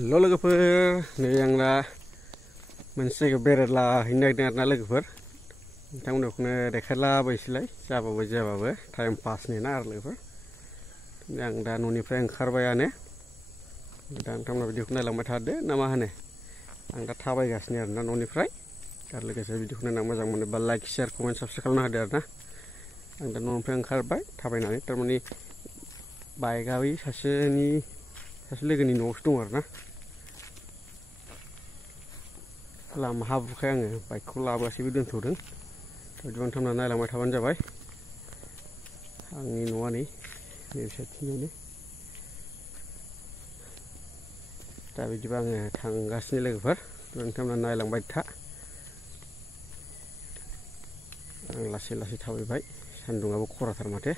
लोगोफोर नै आं दा मोनसे जायगायाव बेरायलाहैनो नागिरदों आरोना लोगोफोर नोंथांमोनखौनो देखायलाबायसैलाय जाबाबो जायाबाबो टाइम पासनि ना आरो लोगोफोर आं दा न'निफ्राय ओंखारबायानो दा नोंथांमोना भिडिअखौ नायलांबाय थादो ना मा होनो आं दा थाबायगासिनो आरोना न'निफ्राय आरो लोगोसे भिडिअखौ नायना मोजां मोनोबा लाइक शेयार कमेन्ट साबस्क्राइब खालामना होदो आरोना आं दा न'निफ्राय ओंखारबाय थाबायनानै थारमाने बाइकआ बै सासे लोगोनि न'आवसो दं आरोना लामा हाब्रुखाय आङो बाइकखौ लाबोगासिनो दोनथ'दों बिदिबा नोंथांमोना नायलांबाय थाबानो जाबाय आंनि न'आ नै साइडथिंजायनो दा बिदिबा आङो थांगासिनो लोगोफोर नोंथांमोना नायलांबाय था आं लासै लासै थाबायबाय सान्दुंआबो खराथार माथो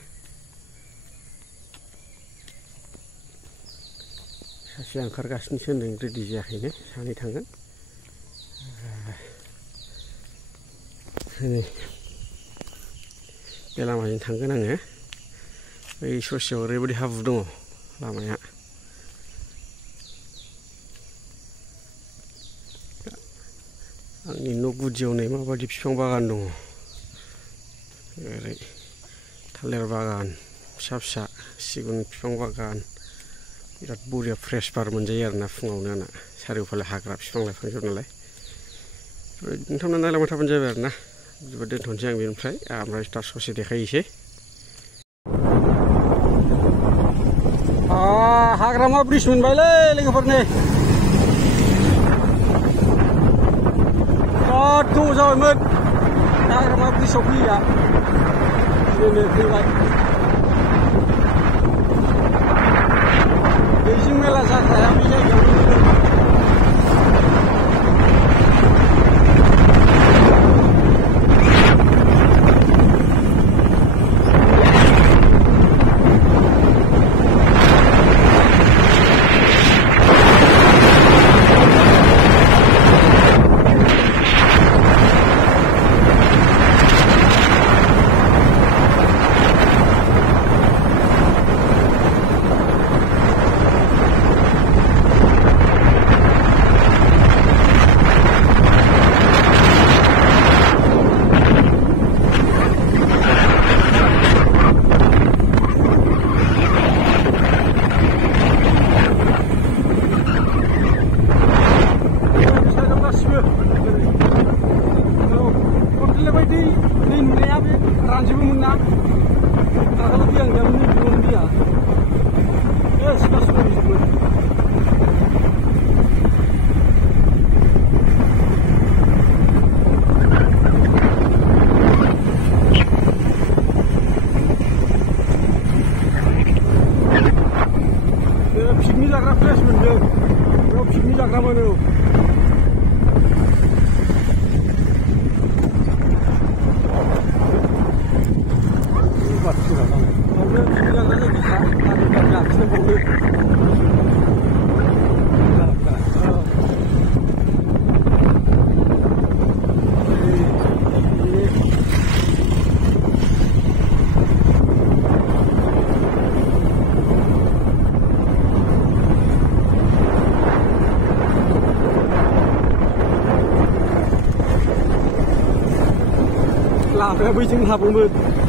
सासेया ओंखारगासिनोसो होनदों रेडि जायाखैनो सानै थांगोन बे लामाजों थांगोन आङो बै ससेयाव ओरैबायदि हाब्रु दङ लामाया आंनि न' गुदियाव नै माबायदि बिफां बागान दङ ओरै थालिर बागान फिसा फिसा सिगुन बिफां बागान बिराद बरिया फ्रेश बार मोनजायो आरोना फुङावनो आंना सारिय'फाले हाग्रा बिफां लाइफां जोब नालाय नोंथांमोना नायलांबाय थाबानो जाबाय आरोना बिदिबा दोनथ'नोसै आं बेनिफ्राय ओमफ्राय दा ससे देखायनोसै हाग्रामा ब्रिज मोनबायलै लोगोफोरनि बिराद गोबाव जाबायमोन हाग्रामा ब्रिजआव फैया दिनै फैबाय दैजिं मेला जाग्राया बे जायगायावनो पिकनिक जाग्रा प्लेस मोनदों बेयाव पिकनिक जाग्रा मोनो लामाया बैजों हाबोमोन